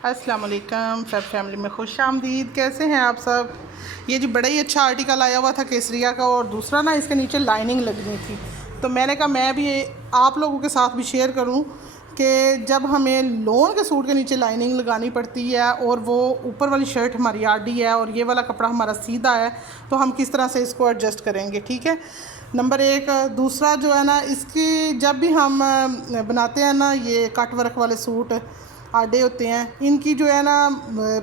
अस्सलाम वालेकुम, सब फैमिली में खुश आमदीद। कैसे हैं आप सब। ये जी बड़ा ही अच्छा आर्टिकल आया हुआ था केसरिया का, और दूसरा ना इसके नीचे लाइनिंग लगनी थी, तो मैंने कहा मैं भी आप लोगों के साथ भी शेयर करूं कि जब हमें लोन के सूट के नीचे लाइनिंग लगानी पड़ती है और वो ऊपर वाली शर्ट हमारी आडी है और ये वाला कपड़ा हमारा सीधा है, तो हम किस तरह से इसको एडजस्ट करेंगे। ठीक है, नंबर एक। दूसरा जो है ना, इसकी जब भी हम बनाते हैं ना ये कट वर्क वाले सूट आडे होते हैं, इनकी जो है ना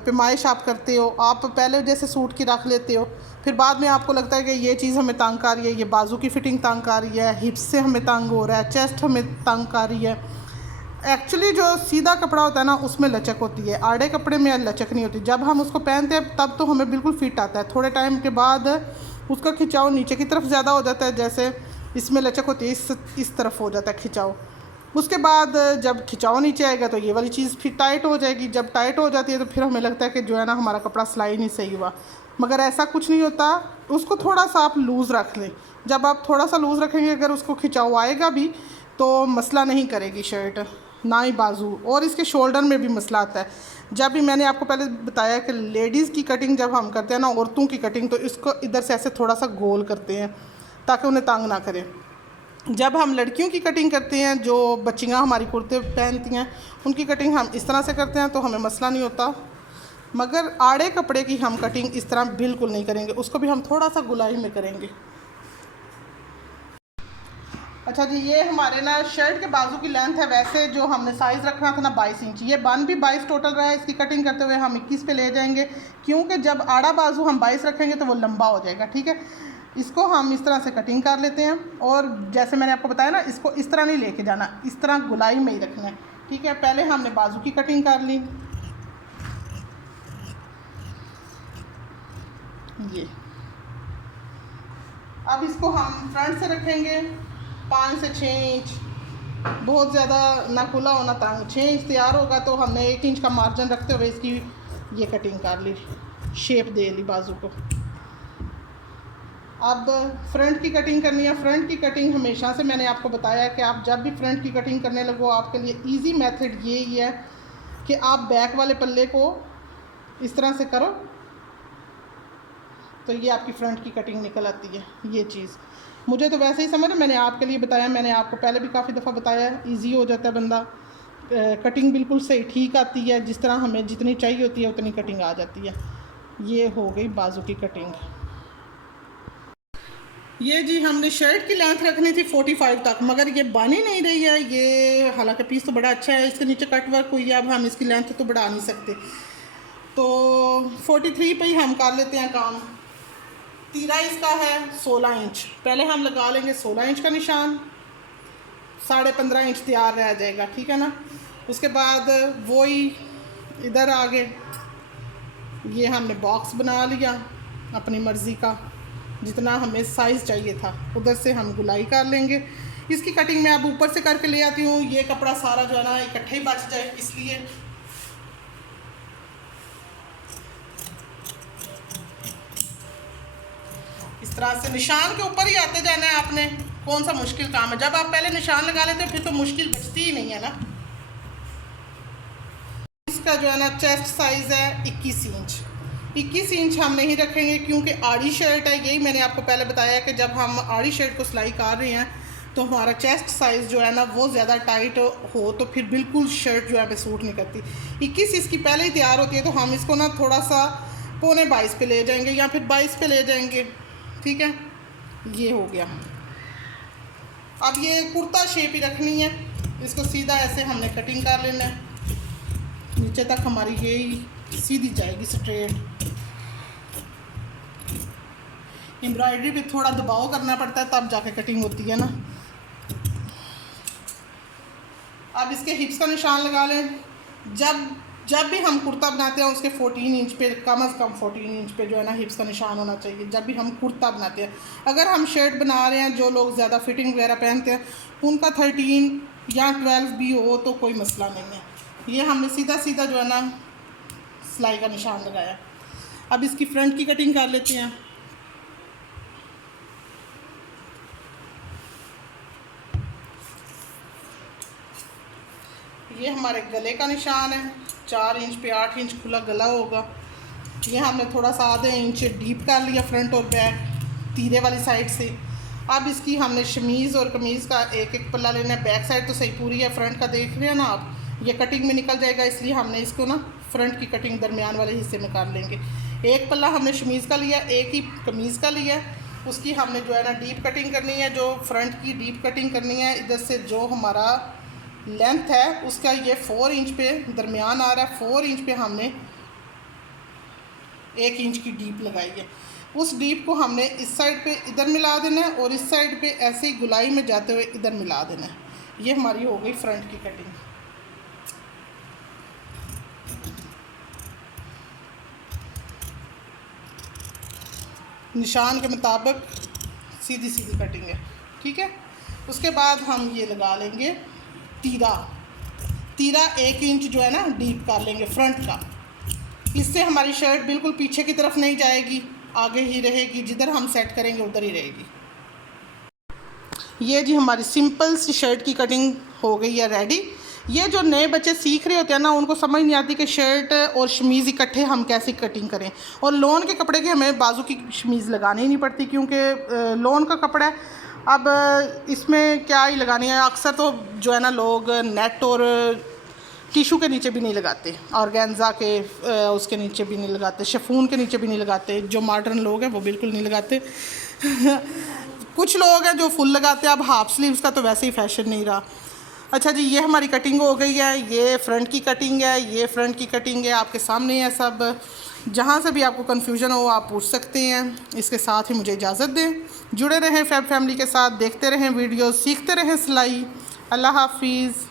पैमाइश आप करते हो, आप पहले जैसे सूट की रख लेते हो, फिर बाद में आपको लगता है कि ये चीज़ हमें तंग कर रही है, ये बाजू की फ़िटिंग तंग कर रही है, हिप्स से हमें तंग हो रहा है, चेस्ट हमें तंग कर रही है। एक्चुअली जो सीधा कपड़ा होता है ना उसमें लचक होती है, आड़े कपड़े में लचक नहीं होती। जब हम उसको पहनते हैं तब तो हमें बिल्कुल फिट आता है, थोड़े टाइम के बाद उसका खिंचाव नीचे की तरफ ज़्यादा हो जाता है, जैसे इसमें लचक होती है, इस तरफ हो जाता है खिंचाव। उसके बाद जब खिंचाव नीचे आएगा तो ये वाली चीज़ फिर टाइट हो जाएगी। जब टाइट हो जाती है तो फिर हमें लगता है कि जो है ना हमारा कपड़ा सिलाई नहीं सही हुआ, मगर ऐसा कुछ नहीं होता। उसको थोड़ा सा आप लूज़ रख लें। जब आप थोड़ा सा लूज़ रखेंगे, अगर उसको खिंचाव आएगा भी तो मसला नहीं करेगी शर्ट, ना ही बाजू। और इसके शोल्डर में भी मसला आता है। जब भी मैंने आपको पहले बताया कि लेडीज़ की कटिंग जब हम करते हैं ना, औरतों की कटिंग, तो इसको इधर से ऐसे थोड़ा सा गोल करते हैं ताकि उन्हें तंग ना करें। जब हम लड़कियों की कटिंग करते हैं, जो बच्चियाँ हमारी कुर्ते पहनती हैं, उनकी कटिंग हम इस तरह से करते हैं तो हमें मसला नहीं होता। मगर आड़े कपड़े की हम कटिंग इस तरह बिल्कुल नहीं करेंगे, उसको भी हम थोड़ा सा गुलाई में करेंगे। अच्छा जी, ये हमारे ना शर्ट के बाजू की लेंथ है, वैसे जो हमने साइज़ रखना था ना 22 इंच, ये बन भी 22 टोटल रहा है। इसकी कटिंग करते हुए हम 21 पे ले जाएंगे, क्योंकि जब आड़ा बाजू हम 22 रखेंगे तो वो लंबा हो जाएगा। ठीक है, इसको हम इस तरह से कटिंग कर लेते हैं। और जैसे मैंने आपको बताया ना, इसको इस तरह नहीं लेके जाना, इस तरह गुलाई में ही रखना है। ठीक है, पहले हमने बाजू की कटिंग कर ली, ये। अब इसको हम फ्रंट से रखेंगे 5 से 6 इंच, बहुत ज़्यादा ना खुला होना तंग। 6 इंच तैयार होगा तो हमने 1 इंच का मार्जिन रखते हुए इसकी ये कटिंग कर ली, शेप दे ली बाजू को। अब फ्रंट की कटिंग करनी है। फ्रंट की कटिंग हमेशा से मैंने आपको बताया कि आप जब भी फ्रंट की कटिंग करने लगो, आपके लिए इजी मेथड ये ही है कि आप बैक वाले पल्ले को इस तरह से करो तो ये आपकी फ्रंट की कटिंग निकल आती है। ये चीज़ मुझे तो वैसे ही समझ, मैंने आपके लिए बताया, मैंने आपको पहले भी काफ़ी दफ़ा बताया है, ईजी हो जाता है बंदा। कटिंग बिल्कुल सही ठीक आती है, जिस तरह हमें जितनी चाहिए होती है उतनी कटिंग आ जाती है। ये हो गई बाजू की कटिंग। ये जी हमने शर्ट की लेंथ रखनी थी 45 तक, मगर ये बन ही नहीं रही है। ये हालांकि पीस तो बड़ा अच्छा है, इसके नीचे कट वर्क हुई है, अब हम इसकी लेंथ तो बढ़ा नहीं सकते, तो 43 पे ही हम कर लेते हैं काम। तीरा इसका है 16 इंच, पहले हम लगा लेंगे 16 इंच का निशान, 15.5 इंच तैयार रह जाएगा। ठीक है ना, उसके बाद वही इधर आगे ये हमने बॉक्स बना लिया अपनी मर्ज़ी का, जितना हमें साइज़ चाहिए था उधर से हम गुलाई कर लेंगे। इसकी कटिंग मैं अब ऊपर से करके ले आती हूँ, ये कपड़ा सारा जो है ना इकट्ठे ही बच जाए इसलिए। इस तरह से निशान के ऊपर ही आते जाना है आपने, कौन सा मुश्किल काम है। जब आप पहले निशान लगा लेते हो फिर तो मुश्किल बचती ही नहीं है ना। इसका जो है ना चेस्ट साइज़ है 21 इंच। 21 इंच हम नहीं रखेंगे क्योंकि आड़ी शर्ट है। यही मैंने आपको पहले बताया कि जब हम आड़ी शर्ट को सिलाई कर रहे हैं तो हमारा चेस्ट साइज़ जो है ना वो ज़्यादा टाइट हो तो फिर बिल्कुल शर्ट जो है हमें सूट नहीं करती। 21 इसकी पहले ही तैयार होती है, तो हम इसको ना थोड़ा सा 22.25 पे ले जाएंगे या फिर 22 पे ले जाएंगे। ठीक है, ये हो गया। अब ये कुर्ता शेप ही रखनी है, इसको सीधा ऐसे हमने कटिंग कर लेना है, नीचे तक हमारी यही सीधी जाएगी स्ट्रेट। एम्ब्रॉयडरी पे थोड़ा दबाव करना पड़ता है तब जाके कटिंग होती है ना। अब इसके हिप्स का निशान लगा लें। जब जब भी हम कुर्ता बनाते हैं उसके 14 इंच पे, कम से कम 14 इंच पे जो है ना हिप्स का निशान होना चाहिए जब भी हम कुर्ता बनाते हैं। अगर हम शर्ट बना रहे हैं, जो लोग ज़्यादा फिटिंग वगैरह पहनते हैं, उनका 13 या 12 भी हो तो कोई मसला नहीं है। ये हमने सीधा सीधा जो है ना सिलाई का निशान लगाया। अब इसकी फ्रंट की कटिंग कर लेते हैं। ये हमारे गले का निशान है, 4 इंच पे 8 इंच खुला गला होगा। ये हमने थोड़ा सा आधे इंच डीप कर लिया फ्रंट और बैक तीरे वाली साइड से। अब इसकी हमने शमीज़ और कमीज़ का एक एक पल्ला लेना है। बैक साइड तो सही पूरी है, फ्रंट का देख रहे हैं ना आप, ये कटिंग में निकल जाएगा, इसलिए हमने इसको ना फ्रंट की कटिंग दरमियान वाले हिस्से में कर लेंगे। एक पल्ला हमने शमीज़ का लिया, एक ही कमीज़ का लिया, उसकी हमने जो है ना डीप कटिंग करनी है। जो फ्रंट की डीप कटिंग करनी है, इधर से जो हमारा लेंथ है उसका ये 4 इंच पे दरमियान आ रहा है, 4 इंच पे हमने 1 इंच की डीप लगाई है। उस डीप को हमने इस साइड पे इधर मिला देना है और इस साइड पे ऐसे ही गुलाई में जाते हुए इधर मिला देना है। ये हमारी हो गई फ्रंट की कटिंग। निशान के मुताबिक सीधी सीधी कटिंग है, ठीक है। उसके बाद हम ये लगा लेंगे तीरा। 1 इंच जो है ना डीप कर लेंगे फ्रंट का। इससे हमारी शर्ट बिल्कुल पीछे की तरफ नहीं जाएगी, आगे ही रहेगी, जिधर हम सेट करेंगे उधर ही रहेगी। ये जी हमारी सिंपल सी शर्ट की कटिंग हो गई है रेडी। ये जो नए बच्चे सीख रहे होते हैं ना, उनको समझ नहीं आती कि शर्ट और शमीज़ इकट्ठे हम कैसे कटिंग करें। और लोन के कपड़े की हमें बाजू की शमीज़ लगानी ही नहीं पड़ती, क्योंकि लोन का कपड़ा है। अब इसमें क्या ही लगानी है, अक्सर तो जो है ना लोग नेट और टिशू के नीचे भी नहीं लगाते, ऑर्गेन्जा के उसके नीचे भी नहीं लगाते, शिफॉन के नीचे भी नहीं लगाते। जो मॉडर्न लोग हैं वो बिल्कुल नहीं लगाते। कुछ लोग हैं जो फुल लगाते हैं। अब हाफ स्लीव्स का तो वैसे ही फैशन नहीं रहा। अच्छा जी, ये हमारी कटिंग हो गई है। ये फ्रंट की कटिंग है, ये फ्रंट की कटिंग है, आपके सामने है सब। जहाँ से भी आपको कन्फ्यूजन हो आप पूछ सकते हैं। इसके साथ ही मुझे इजाज़त दें। जुड़े रहें फैब फैमिली के साथ, देखते रहें वीडियो, सीखते रहें सिलाई। अल्लाह हाफिज़।